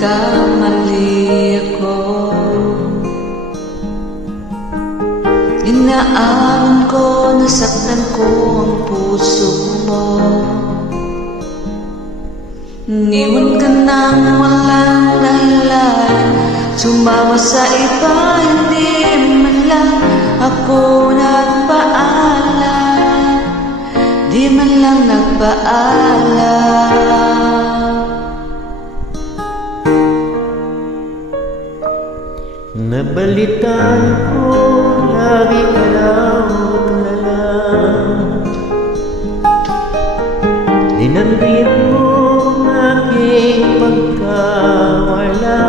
nagkamali ako. Inaamin ko, nasaktan ko ang puso mo. Iniwan ka nang walang dahilan, sumama sa iba, hindi man lang ako nagpaalam, di man lang nagpaalam. Nabalitaan ko, lagi ka raw tulala. Dinamdam mo ang aking pagkawala.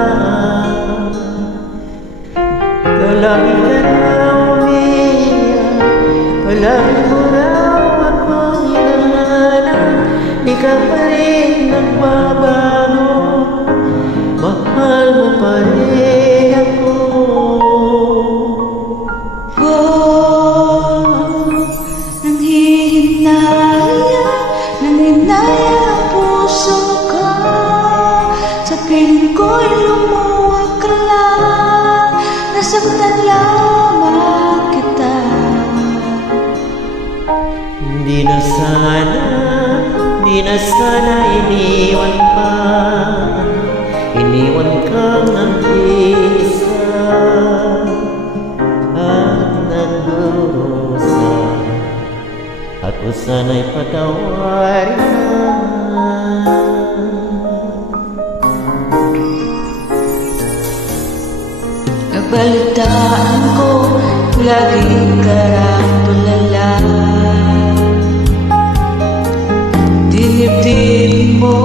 Palagi ka raw umiiyak, palagi mo raw akong hinahanap. Di ka pa rin nagbabago, mahal mo pa rin ako. Nanghihinaya ang puso ko, sa piling ko'y lumuha ka lang, nasaktan lamang kita. Di na sana iniwan pa, iniwan kang nag-isa at nagdurusa. Ako sana'y patawarin na. Nabalitaan ko, laging karang tulala. Dinibdib mo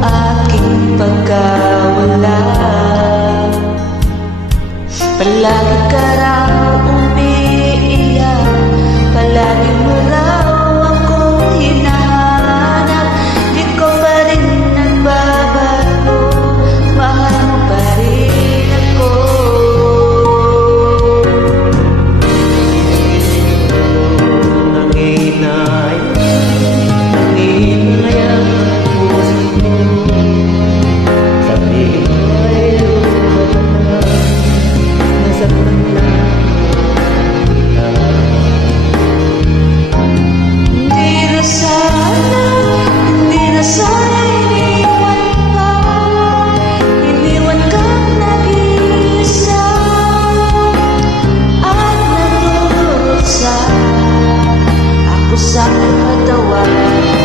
aking pagkawala. Palagi ka raw umiiyak, palagi mo raw akong hinahanap. Di ko pa rin nagbabago, mahal mo pa rin ako. Nanginaya ang puso ko, sa piling ko'y lumabas, nasaktan lang kita. Hindi na sana iniwan pa, iniwan kang nag-iisa at nagdurusa. Ako sa'yo patawarin.